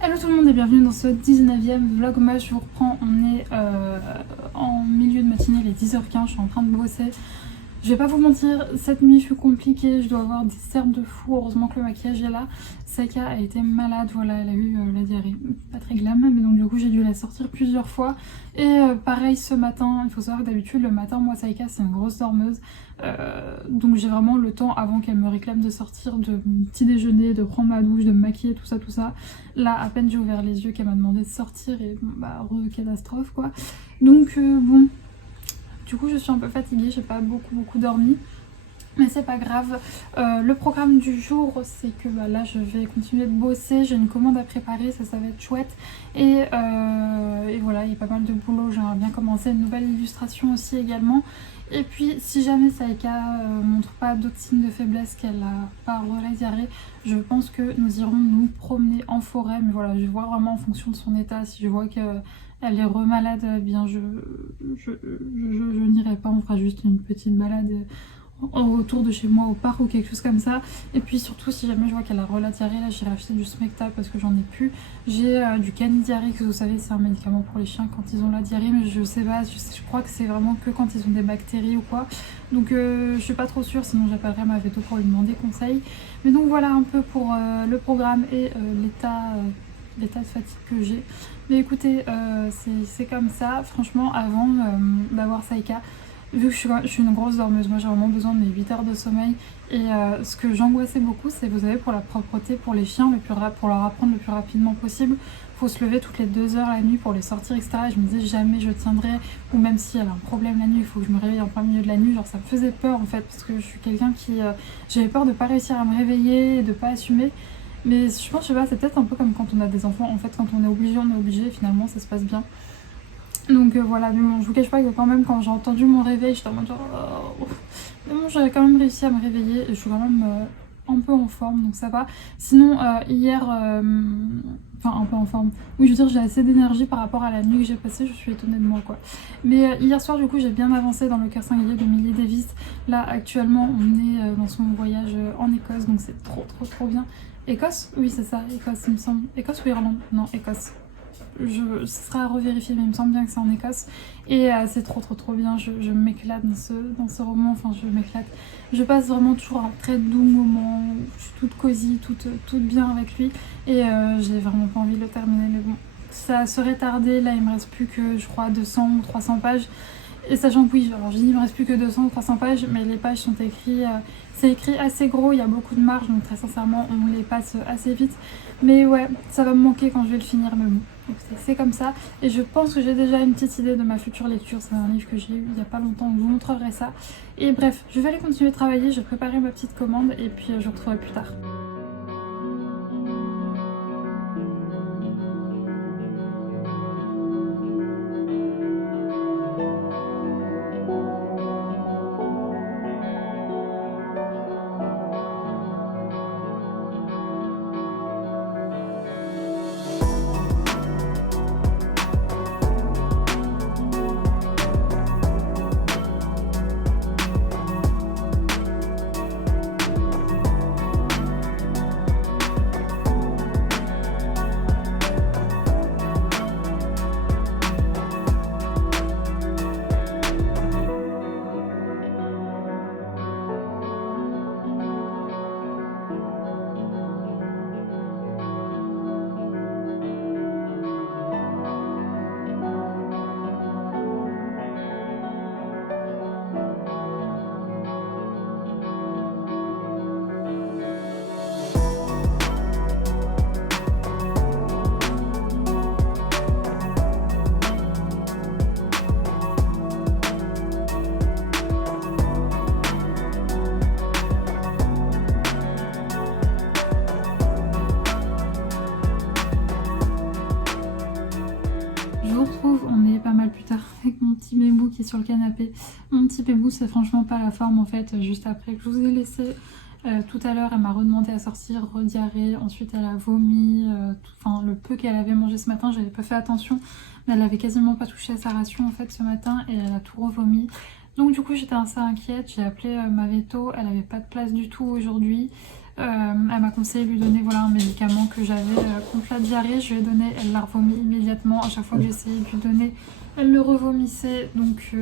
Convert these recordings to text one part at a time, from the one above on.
Hello tout le monde et bienvenue dans ce 19e vlogmas. Je vous reprends, on est en milieu de matinée, il est 10h15, je suis en train de bosser. Je vais pas vous mentir, cette nuit fut compliquée, je dois avoir des cernes de fou, heureusement que le maquillage est là. Saïka a été malade, voilà, elle a eu la diarrhée, pas très glam, mais donc du coup j'ai dû la sortir plusieurs fois. Et pareil ce matin, il faut savoir que d'habitude le matin, moi Saïka c'est une grosse dormeuse. Donc j'ai vraiment le temps avant qu'elle me réclame de sortir, de petit déjeuner, de prendre ma douche, de me maquiller, tout ça, tout ça. Là à peine j'ai ouvert les yeux qu'elle m'a demandé de sortir et bon, bah catastrophe quoi. Donc bon... Du coup je suis un peu fatiguée, j'ai pas beaucoup dormi. Mais c'est pas grave. Le programme du jour, c'est que bah, là je vais continuer de bosser. J'ai une commande à préparer, ça va être chouette. Et voilà, il y a pas mal de boulot. J'aimerais bien commencer une nouvelle illustration aussi également. Et puis si jamais Saïka montre pas d'autres signes de faiblesse, qu'elle a pas la diarrhée, je pense que nous irons nous promener en forêt. Mais voilà, je vois vraiment en fonction de son état. Si je vois qu'elle est remalade, eh bien je n'irai pas. On fera juste une petite balade autour de chez moi au parc ou quelque chose comme ça. Et puis surtout si jamais je vois qu'elle a la diarrhée, là j'irai acheter du Smecta parce que j'en ai plus. J'ai du Canidiarix, vous savez c'est un médicament pour les chiens quand ils ont la diarrhée, mais je sais pas, je crois que c'est vraiment que quand ils ont des bactéries ou quoi. Donc je suis pas trop sûre, sinon j'appellerai ma veto pour lui demander conseil. Mais donc voilà un peu pour le programme et l'état de fatigue que j'ai. Mais écoutez, c'est comme ça. Franchement, avant d'avoir Saïka, vu que je suis une grosse dormeuse, moi j'ai vraiment besoin de mes 8 heures de sommeil. Et ce que j'angoissais beaucoup, c'est, vous savez, pour la propreté, pour les chiens, pour leur apprendre le plus rapidement possible, faut se lever toutes les 2 heures la nuit pour les sortir, etc. Et je me disais jamais je tiendrai, ou même si elle a un problème la nuit, il faut que je me réveille en plein milieu de la nuit. Genre ça me faisait peur en fait, parce que je suis quelqu'un qui... j'avais peur de pas réussir à me réveiller, de pas assumer. Mais je pense, je sais pas, c'est peut-être un peu comme quand on a des enfants. En fait, quand on est obligé, finalement ça se passe bien. Donc voilà, mais bon, je vous cache pas que quand même quand j'ai entendu mon réveil, j'étais en mode genre... oh. Mais bon, j'avais quand même réussi à me réveiller et je suis quand même un peu en forme, donc ça va. Sinon, hier... Enfin, un peu en forme. Oui, je veux dire, j'ai assez d'énergie par rapport à la nuit que j'ai passée, je suis étonnée de moi, quoi. Mais hier soir, du coup, j'ai bien avancé dans le cœur singulier de Millie Davis. Là, actuellement, on est dans son voyage en Écosse, donc c'est trop bien. Écosse? Oui, c'est ça, Écosse, il me semble. Écosse ou Irlande? Non, Écosse. Ce sera à revérifier, mais il me semble bien que c'est en Écosse. Et c'est trop bien, je m'éclate dans ce roman, enfin je m'éclate. Je passe vraiment toujours un très doux moment, je suis toute cosy, toute bien avec lui. Et j'ai vraiment pas envie de le terminer, mais bon, ça serait tardé, là il me reste plus que je crois 200 ou 300 pages. Et sachant que oui, alors j'ai dit il me reste plus que 200 ou 300 pages, mais les pages sont écrites, c'est écrit assez gros, il y a beaucoup de marge, donc très sincèrement on les passe assez vite. Mais ouais, ça va me manquer quand je vais le finir, mais bon, c'est comme ça. Et je pense que j'ai déjà une petite idée de ma future lecture, c'est un livre que j'ai eu il n'y a pas longtemps, je vous montrerai ça. Et bref, je vais aller continuer de travailler, je vais préparer ma petite commande et puis je vous retrouverai plus tard. Plus tard avec mon petit bébou qui est sur le canapé. Mon petit bébou c'est franchement pas la forme en fait, juste après que je vous ai laissé tout à l'heure elle m'a redemandé à sortir, rediarrhée, ensuite elle a vomi, enfin le peu qu'elle avait mangé ce matin j'avais pas fait attention mais elle avait quasiment pas touché à sa ration en fait ce matin et elle a tout revomi. Donc du coup j'étais assez inquiète, j'ai appelé ma veto, elle avait pas de place du tout aujourd'hui. Elle m'a conseillé de lui donner voilà, un médicament que j'avais contre la diarrhée, je lui ai donné, elle l'a revomi immédiatement. À chaque fois que j'essayais de lui donner, elle le revomissait. Donc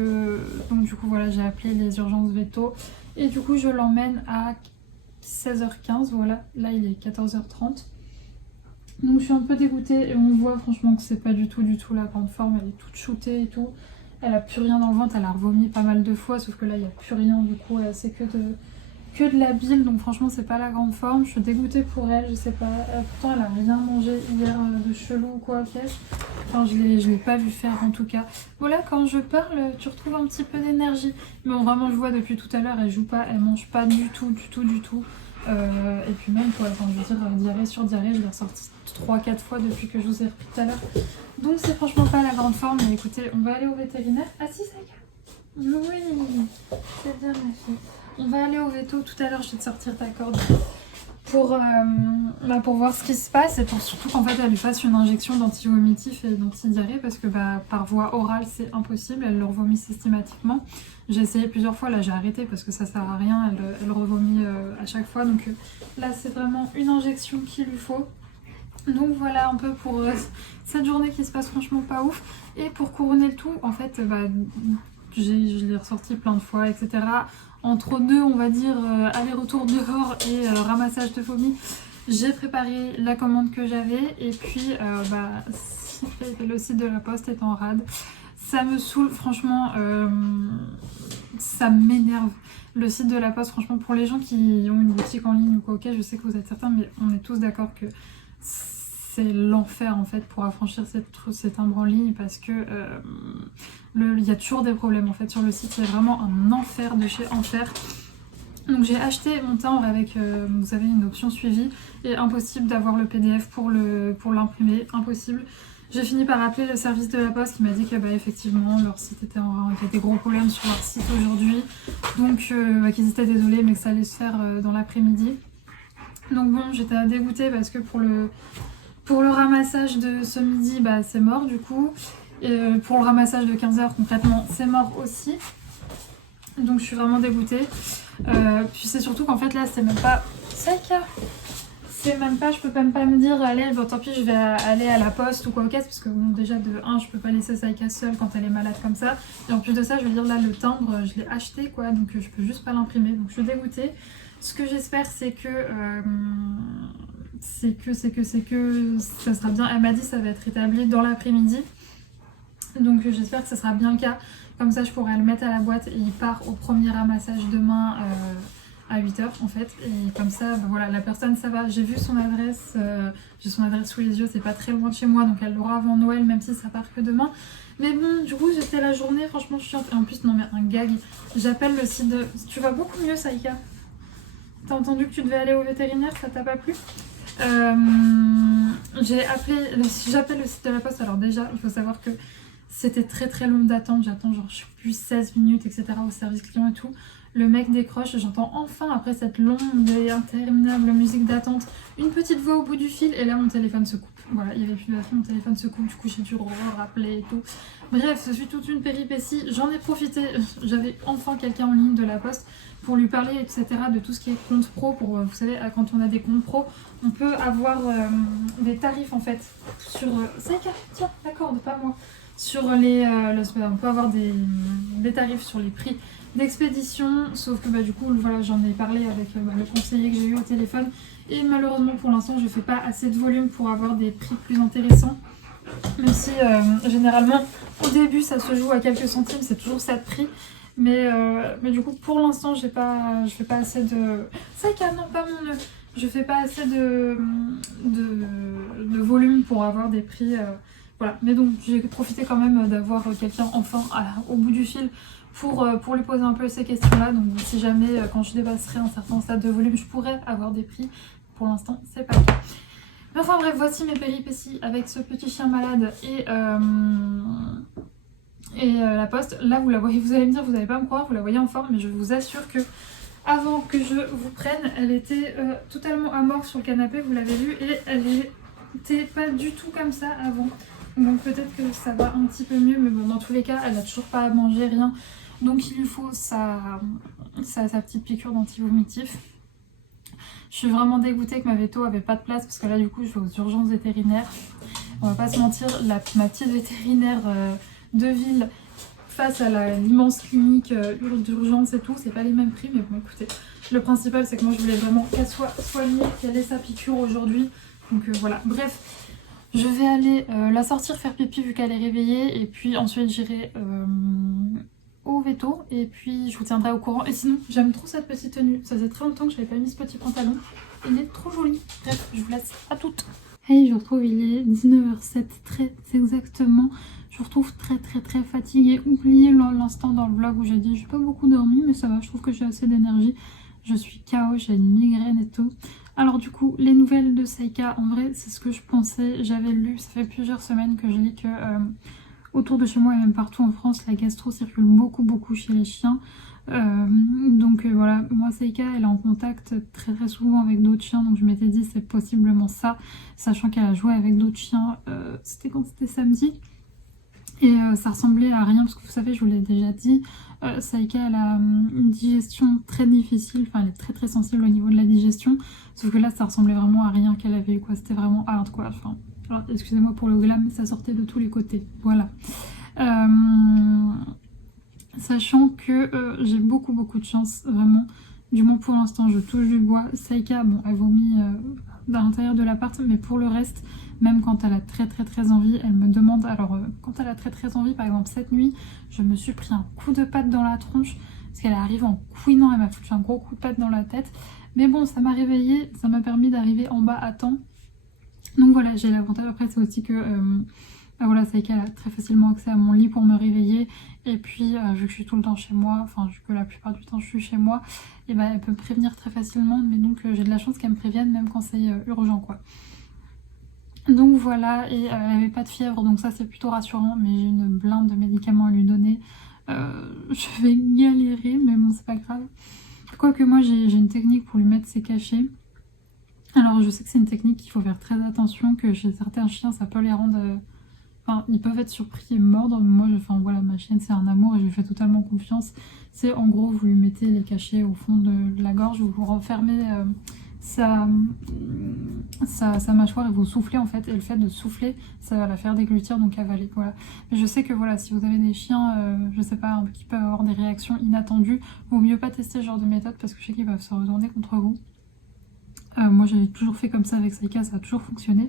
du coup voilà, j'ai appelé les urgences véto. Et du coup je l'emmène à 16h15, voilà. Là il est 14h30. Donc je suis un peu dégoûtée et on voit franchement que c'est pas du tout la grande forme. Elle est toute shootée et tout. Elle a plus rien dans le ventre, elle a revomi pas mal de fois, sauf que là il n'y a plus rien, du coup c'est que de la bile, donc franchement c'est pas la grande forme. Je suis dégoûtée pour elle, je sais pas. Pourtant elle a rien mangé hier de chelou ou quoi, ok. Enfin je l'ai pas vu faire en tout cas. Voilà, quand je parle tu retrouves un petit peu d'énergie. Mais bon, vraiment je vois depuis tout à l'heure, elle joue pas, elle mange pas du tout. Et puis même quoi, enfin, je veux dire, diarrhée sur diarrhée, je l'ai ressorti 3-4 fois depuis que je vous ai repris tout à l'heure. Donc c'est franchement pas la grande forme, mais écoutez, on va aller au vétérinaire. Ah si, ça y est. Oui, c'est bien ma fille. On va aller au veto tout à l'heure, je vais te sortir ta corde pour voir ce qui se passe et pour surtout qu'en fait elle lui fasse une injection d'antivomitif et d'antidiarrhée parce que par voie orale c'est impossible, elle le revomit systématiquement. J'ai essayé plusieurs fois, là j'ai arrêté parce que ça sert à rien, elle revomit à chaque fois, donc là c'est vraiment une injection qu'il lui faut. Donc voilà un peu pour cette journée qui se passe franchement pas ouf. Et pour couronner le tout, en fait, je l'ai ressorti plein de fois, etc. Entre deux, on va dire, aller-retour dehors et ramassage de vomi, j'ai préparé la commande que j'avais. Et puis, le site de la Poste est en rade. Ça me saoule, franchement, ça m'énerve. Le site de la Poste, franchement, pour les gens qui ont une boutique en ligne ou quoi, ok, je sais que vous êtes certains, mais on est tous d'accord que c'est l'enfer en fait pour affranchir ces timbres en ligne parce que il y a toujours des problèmes en fait sur le site, c'est vraiment un enfer de chez enfer. Donc j'ai acheté mon timbre avec, vous savez, une option suivi et impossible d'avoir le PDF pour l'imprimer, impossible. J'ai fini par appeler le service de la Poste qui m'a dit que effectivement leur site était qu'il y a des gros problèmes sur leur site aujourd'hui, donc qu'ils étaient désolés mais que ça allait se faire dans l'après-midi. Donc bon, j'étais dégoûtée parce que pour le ramassage de ce midi, c'est mort du coup. Et pour le ramassage de 15h, concrètement, c'est mort aussi. Donc je suis vraiment dégoûtée. Puis c'est surtout qu'en fait là, c'est même pas... je peux même pas me dire, allez, bon tant pis, je vais aller à la poste ou quoi au caisse. Parce que bon, déjà de 1, je peux pas laisser Saïka seule quand elle est malade comme ça. Et en plus de ça, je veux dire, là, le timbre, je l'ai acheté quoi. Donc je peux juste pas l'imprimer. Donc je suis dégoûtée. Ce que j'espère, c'est que ça sera bien. Elle m'a dit que ça va être rétabli dans l'après-midi. Donc j'espère que ça sera bien le cas. Comme ça, je pourrai le mettre à la boîte et il part au premier ramassage demain à 8h en fait. Et comme ça, voilà, la personne, ça va. J'ai vu son adresse, j'ai son adresse sous les yeux, c'est pas très loin de chez moi. Donc elle l'aura avant Noël, même si ça part que demain. Mais bon, du coup, j'étais la journée, franchement, je suis en plus, non mais un gag. J'appelle le site de... Tu vas beaucoup mieux, Saïka. T'as entendu que tu devais aller au vétérinaire, ça t'a pas plu? J'appelle le site de la Poste. Alors déjà, il faut savoir que c'était très très long d'attente. J'attends genre je sais plus 16 minutes, etc. au service client et tout. Le mec décroche, j'entends enfin après cette longue et interminable musique d'attente une petite voix au bout du fil et là mon téléphone se coupe. Voilà, il n'y avait plus de batterie, mon téléphone se coupe, du coup j'ai dû rappeler et tout. Bref, ce fut toute une péripétie, j'en ai profité, j'avais enfin quelqu'un en ligne de la Poste pour lui parler, etc. de tout ce qui est compte pro. Pour, vous savez, quand on a des comptes pro, on peut avoir des tarifs en fait sur... Saïka, tiens, la corde, pas moi. Sur on peut avoir des tarifs sur les prix d'expédition, sauf que du coup voilà, j'en ai parlé avec le conseiller que j'ai eu au téléphone et malheureusement pour l'instant je fais pas assez de volume pour avoir des prix plus intéressants, même si généralement au début ça se joue à quelques centimes, c'est toujours ça de prix, mais du coup pour l'instant je fais pas assez de... Saïka, non pas mon nœud. Je fais pas assez de volume pour avoir des prix... Voilà, mais donc j'ai profité quand même d'avoir quelqu'un enfin au bout du fil pour lui poser un peu ces questions-là. Donc si jamais quand je dépasserai un certain stade de volume, je pourrais avoir des prix. Pour l'instant, c'est pas le cas. Mais enfin bref, voici mes péripéties avec ce petit chien malade et la Poste. Là, vous la voyez, vous allez me dire, vous n'allez pas me croire, vous la voyez en forme, mais je vous assure que avant que je vous prenne, elle était totalement amorphe sur le canapé, vous l'avez vu, et elle n'était pas du tout comme ça avant. Donc peut-être que ça va un petit peu mieux, mais bon, dans tous les cas, elle n'a toujours pas à manger, rien. Donc il lui faut sa petite piqûre d'antivomitif. Je suis vraiment dégoûtée que ma veto avait pas de place parce que là du coup je vais aux urgences vétérinaires. On va pas se mentir, ma petite vétérinaire de ville face à l'immense clinique d'urgence et tout, c'est pas les mêmes prix, mais bon écoutez, le principal c'est que moi je voulais vraiment qu'elle soit soignée, qu'elle ait sa piqûre aujourd'hui, donc voilà, bref, je vais aller la sortir faire pipi vu qu'elle est réveillée, et puis ensuite j'irai au veto, et puis je vous tiendrai au courant, et sinon j'aime trop cette petite tenue, ça faisait très longtemps que je n'avais pas mis ce petit pantalon, il est trop joli, bref, je vous laisse à toutes. Hey, je vous retrouve, il est 19h07, très exactement. Je vous retrouve très fatiguée. Oubliez l'instant dans le vlog où j'ai dit j'ai pas beaucoup dormi, mais ça va, je trouve que j'ai assez d'énergie. Je suis KO, j'ai une migraine et tout. Alors du coup, les nouvelles de Saïka, en vrai, c'est ce que je pensais. J'avais lu, ça fait plusieurs semaines que je lis que autour de chez moi et même partout en France, la gastro circule beaucoup chez les chiens. Donc voilà, moi Saïka elle est en contact très souvent avec d'autres chiens, donc je m'étais dit c'est possiblement ça, sachant qu'elle a joué avec d'autres chiens, c'était quand c'était samedi, et ça ressemblait à rien, parce que vous savez, je vous l'ai déjà dit, Saïka elle a une digestion très difficile, enfin elle est très sensible au niveau de la digestion, sauf que là ça ressemblait vraiment à rien qu'elle avait eu, quoi, c'était vraiment hard quoi, enfin, alors excusez-moi pour le glam, mais ça sortait de tous les côtés, voilà. Sachant que j'ai beaucoup de chance, vraiment, du moins pour l'instant, je touche du bois. Saïka, bon, elle vomit à l'intérieur de l'appart, mais pour le reste, même quand elle a très envie, elle me demande. Alors, quand elle a très envie, par exemple cette nuit, je me suis pris un coup de patte dans la tronche, parce qu'elle arrive en couinant, elle m'a foutu un gros coup de patte dans la tête. Mais bon, ça m'a réveillée, ça m'a permis d'arriver en bas à temps. Donc voilà, j'ai l'avantage, après c'est aussi que... voilà, Saïka a très facilement accès à mon lit pour me réveiller, et puis vu que je suis tout le temps chez moi, enfin vu que la plupart du temps je suis chez moi, et ben elle peut me prévenir très facilement, mais donc j'ai de la chance qu'elle me prévienne même quand c'est urgent quoi. Donc voilà, et elle avait pas de fièvre, donc ça c'est plutôt rassurant, mais j'ai une blinde de médicaments à lui donner. Je vais galérer, mais bon c'est pas grave. Quoique moi j'ai une technique pour lui mettre ses cachets. Alors je sais que c'est une technique qu'il faut faire très attention, que chez certains chiens ça peut les rendre... Enfin, ils peuvent être surpris et mordre, mais moi, enfin voilà, ma chienne c'est un amour et je lui fais totalement confiance. C'est en gros, vous lui mettez les cachets au fond de la gorge, vous refermez sa mâchoire et vous soufflez en fait. Et le fait de souffler, ça va la faire déglutir, donc avaler, voilà. Mais je sais que voilà, si vous avez des chiens, je sais pas, qui peuvent avoir des réactions inattendues, vaut mieux pas tester ce genre de méthode parce que je sais qu'ils peuvent se retourner contre vous. Moi j'ai toujours fait comme ça avec Saïka, ça a toujours fonctionné.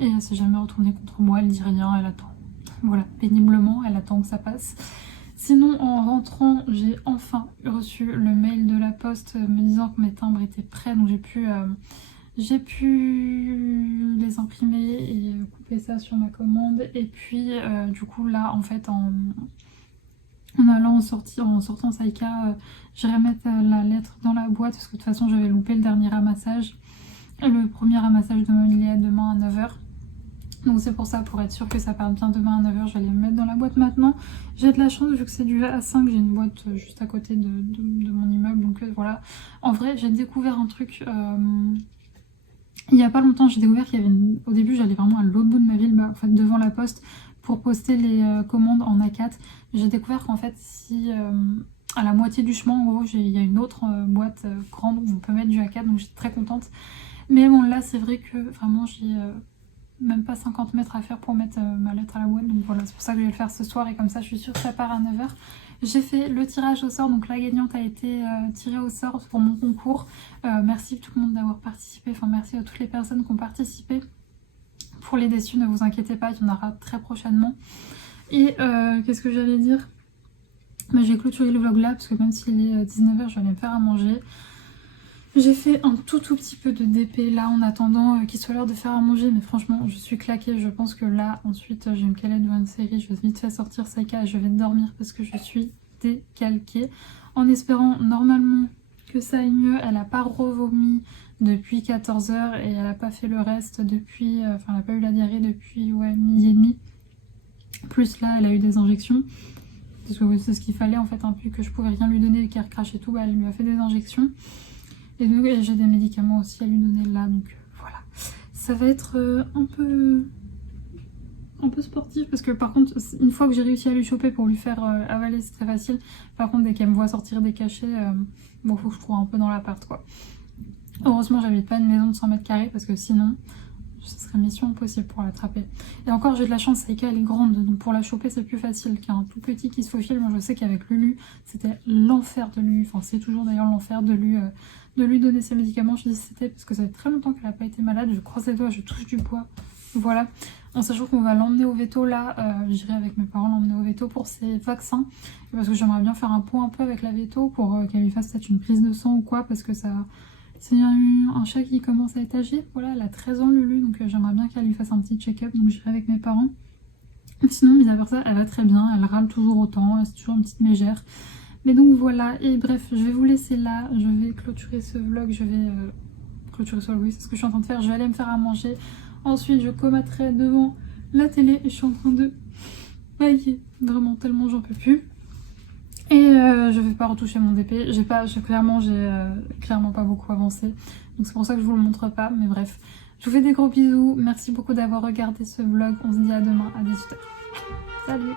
Et elle s'est jamais retournée contre moi, elle dit rien, elle attend. Voilà, péniblement, elle attend que ça passe. Sinon, en rentrant, j'ai enfin reçu le mail de la poste me disant que mes timbres étaient prêts. Donc j'ai pu les imprimer et couper ça sur ma commande. Et puis, du coup, là, en fait, en allant en sortant Saïka, j'irai mettre la lettre dans la boîte parce que de toute façon, j'avais loupé le dernier ramassage. Le premier ramassage demain, il est demain à 9h. Donc c'est pour ça, pour être sûr que ça parte bien demain à 9h, je vais les mettre dans la boîte maintenant. J'ai de la chance vu que c'est du A5, j'ai une boîte juste à côté de mon immeuble, donc voilà. En vrai, j'ai découvert un truc, il y a pas longtemps, j'ai découvert qu'il y avait au début, j'allais vraiment à l'autre bout de ma ville, en fait devant la poste, pour poster les commandes en A4. J'ai découvert qu'en fait, si à la moitié du chemin, en gros, il y a une autre boîte grande où on peut mettre du A4, donc j'étais très contente. Mais bon, là, c'est vrai que vraiment, j'ai... même pas 50 mètres à faire pour mettre ma lettre à la boîte, donc voilà, c'est pour ça que je vais le faire ce soir et comme ça je suis sûre que ça part à 9h. J'ai fait le tirage au sort, donc la gagnante a été tirée au sort pour mon concours. Merci tout le monde d'avoir participé, enfin merci à toutes les personnes qui ont participé. Pour les déçus, ne vous inquiétez pas, il y en aura très prochainement. Et qu'est-ce que j'allais dire? J'ai clôturé le vlog là parce que même s'il est 19h, je vais aller me faire à manger. J'ai fait un tout petit peu de DP là en attendant qu'il soit l'heure de faire à manger, mais franchement je suis claquée. Je pense que là ensuite je vais me caler devant une série, je vais vite fait sortir Saïka et je vais dormir parce que je suis décalquée. En espérant normalement que ça aille mieux. Elle n'a pas revomi depuis 14h et elle n'a pas fait le reste depuis, enfin elle n'a pas eu la diarrhée depuis midi et demi. Plus là elle a eu des injections. Parce que c'est ce qu'il fallait en fait, vu que je pouvais rien lui donner et qu'elle recrache et tout, elle lui a fait des injections. Et donc j'ai des médicaments aussi à lui donner là, donc voilà. Ça va être un peu sportif parce que par contre, une fois que j'ai réussi à lui choper pour lui faire avaler, c'est très facile. Par contre, dès qu'elle me voit sortir des cachets, bon, faut que je cours un peu dans l'appart quoi. Heureusement, j'habite pas une maison de 100 mètres carrés parce que sinon, ce serait mission impossible pour l'attraper. Et encore, j'ai de la chance, Saïka elle est grande, donc pour la choper c'est plus facile qu'un tout petit qui se faufile. Moi je sais qu'avec Lulu, c'était l'enfer de lui, enfin c'est toujours d'ailleurs l'enfer de lui donner ses médicaments. Je dis c'était parce que ça fait très longtemps qu'elle n'a pas été malade, je croise les doigts, je touche du bois. Voilà, en sachant qu'on va l'emmener au veto là, j'irai avec mes parents l'emmener au veto pour ses vaccins, parce que j'aimerais bien faire un point un peu avec la veto pour qu'elle lui fasse peut-être une prise de sang ou quoi, parce que ça... C'est un chat qui commence à être âgé, voilà, elle a 13 ans Lulu, donc j'aimerais bien qu'elle lui fasse un petit check-up, donc j'irai avec mes parents. Sinon, mis à part ça, elle va très bien, elle râle toujours autant, c'est toujours une petite mégère. Mais donc voilà, et bref, je vais vous laisser là, je vais clôturer ce vlog, je vais clôturer ce vlog, oui, c'est ce que je suis en train de faire, je vais aller me faire à manger. Ensuite, je comaterai devant la télé et je suis en train de bailler, vraiment tellement j'en peux plus. Et je vais pas retoucher mon DP, j'ai clairement pas beaucoup avancé, donc c'est pour ça que je vous le montre pas, mais bref. Je vous fais des gros bisous, merci beaucoup d'avoir regardé ce vlog, on se dit à demain à 18h. Salut!